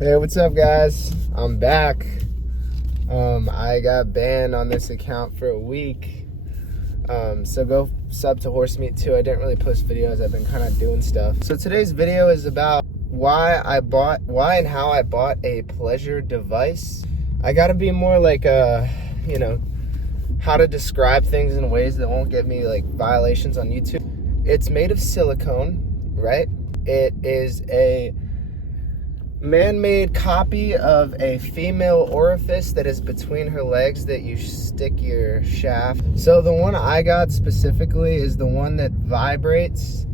Hey, what's up, guys? I'm back. I got banned on this account for a week. So go sub to Horse Meat too. I didn't really post videos. I've been kind of doing stuff. So today's video is about why and how I bought a pleasure device. I gotta be more like how to describe things in ways that won't get me like violations on YouTube. It's made of silicone, right? It is a man-made copy of a female orifice that is between her legs that you stick your shaft. So the one I got specifically is the one that vibrates.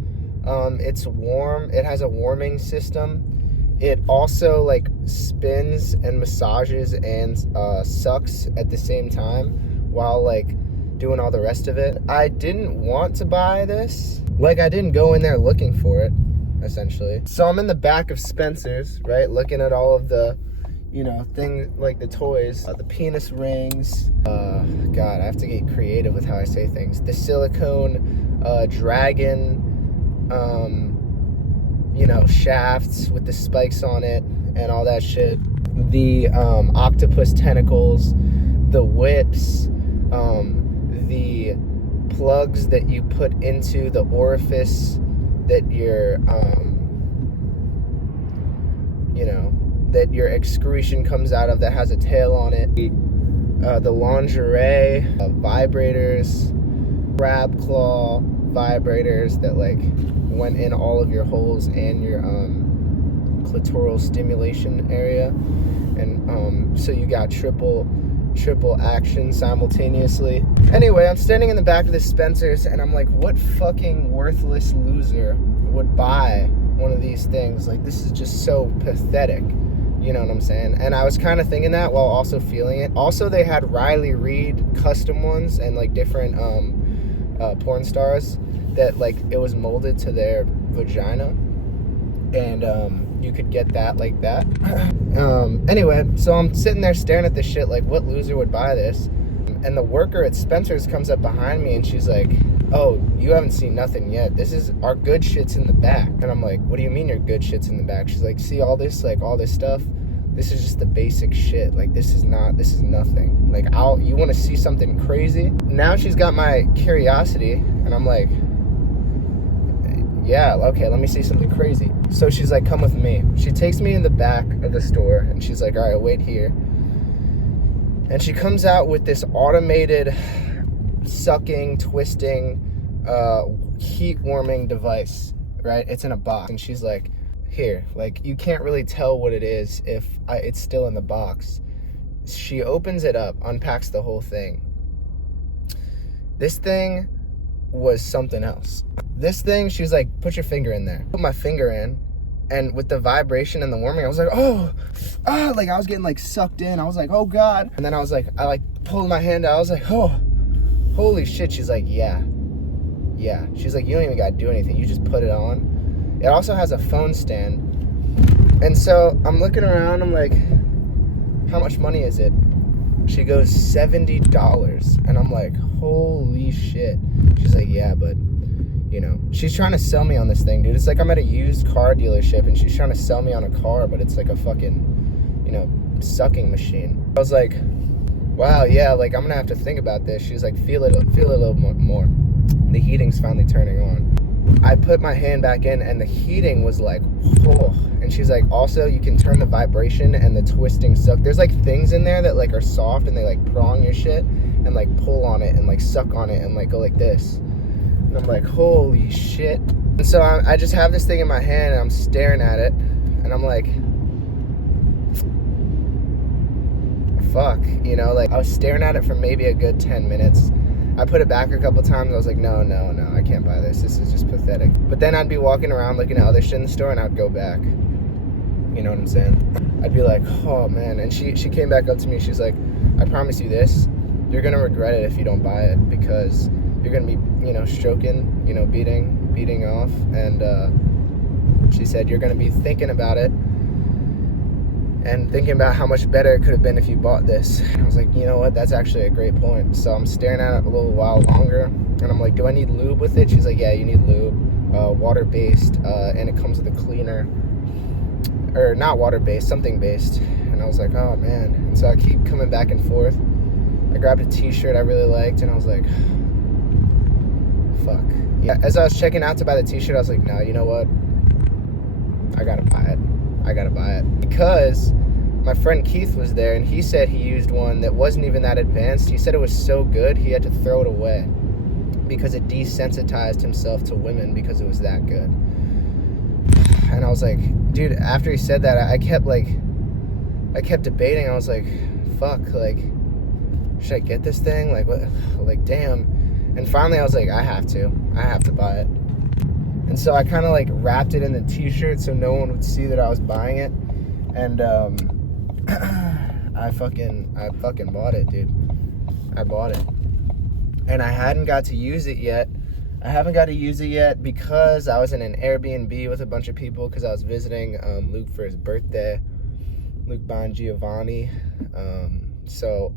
It's warm. It has a warming system. It also like spins and massages and sucks at the same time while like doing all the rest of it. I didn't want to buy this. Like, I didn't go in there looking for it, essentially. So I'm in the back of Spencer's, right, looking at all of the, things like the toys, the penis rings. God, I have to get creative with how I say things. The silicone dragon, shafts with the spikes on it and all that shit. The octopus tentacles, the whips, the plugs that you put into the orifice that your excretion comes out of that has a tail on it. The lingerie, vibrators, crab claw vibrators that like went in all of your holes and your clitoral stimulation area, and so you got triple action simultaneously. Anyway, I'm standing in the back of the Spencer's and I'm like, what fucking worthless loser would buy one of these things? Like, this is just so pathetic. You know what I'm saying? And I was kind of thinking that while also feeling it. Also, they had Riley Reid custom ones and like different porn stars that like it was molded to their vagina, and you could get that like that. Anyway, so I'm sitting there staring at this shit like, what loser would buy this? And the worker at Spencer's comes up behind me and she's like, oh, you haven't seen nothing yet. This is our good shit's in the back. And I'm like, what do you mean your good shit's in the back? She's like, see all this stuff? This is just the basic shit. Like, this is nothing. Like, you want to see something crazy? Now she's got my curiosity and I'm like, yeah, okay, let me see something crazy. So she's like, come with me. She takes me in the back of the store and she's like, all right, wait here. And she comes out with this automated sucking, twisting, heat warming device, right? It's in a box. And she's like, here, like, you can't really tell what it is if it's still in the box. She opens it up, unpacks the whole thing. This thing was something else. This thing, she's like, put your finger in there. Put my finger in, and with the vibration and the warming, I was like, like I was getting like sucked in. I was like, oh God. And then I pulled my hand out. I was like, oh, holy shit. She's like, yeah. She's like, you don't even gotta do anything. You just put it on. It also has a phone stand. And so I'm looking around. I'm like, how much money is it? She goes, $70. And I'm like, holy shit. She's like, yeah, but she's trying to sell me on this thing, dude. It's like I'm at a used car dealership and she's trying to sell me on a car, but it's like a fucking, sucking machine. I was like, wow, yeah, like I'm gonna have to think about this. She's like, feel it a little more. The heating's finally turning on. I put my hand back in and the heating was like, oh. And she's like, also, you can turn the vibration and the twisting suck. There's like things in there that like are soft and they like prong your shit and like pull on it and like suck on it and like go like this. And I'm like, holy shit. And so I just have this thing in my hand and I'm staring at it and I'm like, fuck, like I was staring at it for maybe a good 10 minutes. I put it back a couple times. I was like, no, I can't buy this. This is just pathetic. But then I'd be walking around looking at other shit in the store and I'd go back. You know what I'm saying? I'd be like, oh man. And she came back up to me. She's like, I promise you this, you're going to regret it if you don't buy it, because you're going to be, stroking, beating off. And she said, you're going to be thinking about it and thinking about how much better it could have been if you bought this. And I was like, you know what? That's actually a great point. So I'm staring at it a little while longer and I'm like, do I need lube with it? She's like, yeah, you need lube, water-based, and it comes with a cleaner. or not water-based, something based. And I was like, oh man. And so I keep coming back and forth. I grabbed a t-shirt I really liked, and I was like, fuck. Yeah, as I was checking out to buy the t-shirt, I was like, no, you know what? I gotta buy it. Because my friend Keith was there, and he said he used one that wasn't even that advanced. He said it was so good, he had to throw it away because it desensitized himself to women because it was that good. And I was like, dude, after he said that, I kept debating. I was like, fuck, like, should I get this thing? Like, what? Like, damn. And finally I was like, I have to buy it. And so I kind of like wrapped it in the t-shirt so no one would see that I was buying it. And I fucking bought it, dude. I bought it. And I hadn't got to use it yet. I haven't got to use it yet because I was in an Airbnb with a bunch of people because I was visiting Luke for his birthday. Luke Bongiovanni. So,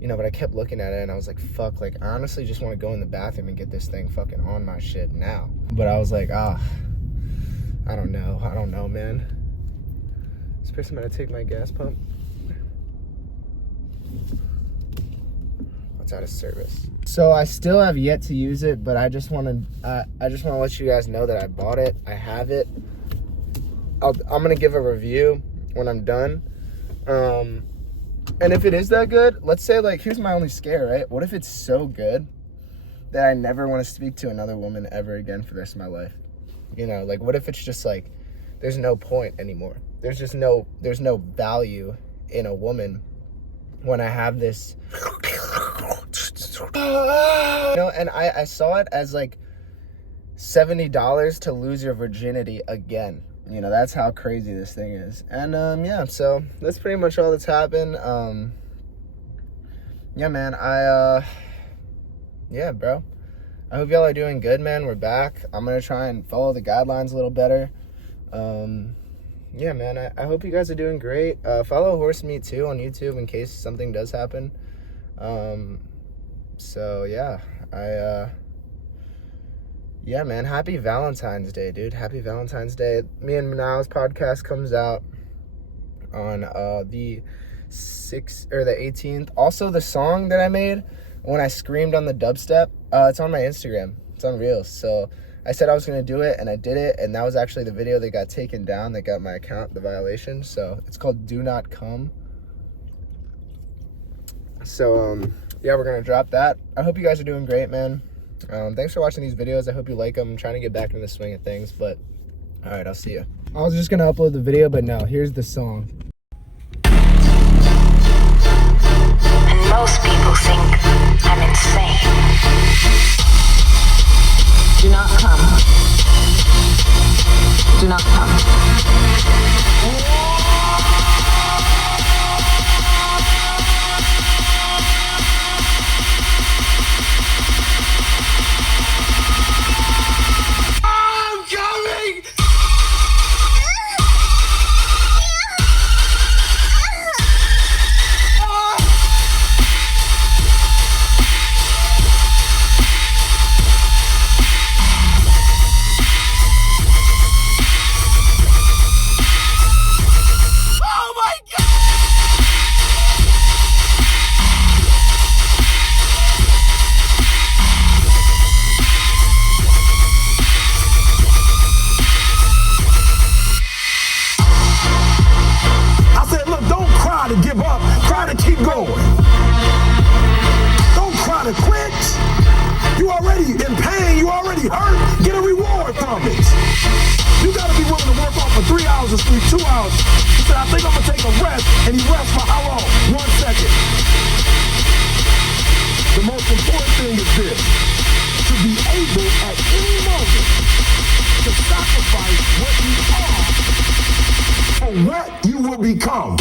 you know, but I kept looking at it and I was like, fuck, like, I honestly just want to go in the bathroom and get this thing fucking on my shit now. But I was like, I don't know, man. This person might have taken my gas pump. It's out of service. So I still have yet to use it, but I just want to let you guys know that I bought it. I have it. I'm gonna give a review when I'm done. And if it is that good, let's say, like, here's my only scare, right? What if it's so good that I never want to speak to another woman ever again for the rest of my life? You know, like, what if it's just like there's no point anymore? There's no value in a woman when I have this. You know, and I saw it as like $70 to lose your virginity again. You know, that's how crazy this thing is. And yeah, so that's pretty much all that's happened. Yeah, man, yeah, bro. I hope y'all are doing good, man. We're back. I'm gonna try and follow the guidelines a little better. Yeah, man, I hope you guys are doing great. Follow Horse Meat too on YouTube in case something does happen. So yeah, yeah, man, happy Valentine's Day, dude. Happy Valentine's Day. Me and Manal's podcast comes out on the 6th or the 18th. Also, the song that I made when I screamed on the dubstep, it's on my Instagram. It's on Reels. So I said I was going to do it, and I did it, and that was actually the video that got taken down that got my account the violation. So it's called Do Not Come. So, yeah, we're going to drop that. I hope you guys are doing great, man. Thanks for watching these videos. I hope you like them. I'm trying to get back into the swing of things, but all right, I'll see you. I was just going to upload the video, but no, here's the song. And most people think I'm insane. Do not come. Do not come. To give up, try to keep going. Don't try to quit. You already in pain, you already hurt. Get a reward from it. You gotta be willing to work off for 3 hours of sleep, 2 hours. He said, I think I'm gonna take a rest, and he rests for how long? 1 second. The most important thing is this: to be able at any moment to sacrifice what you are for what you will become.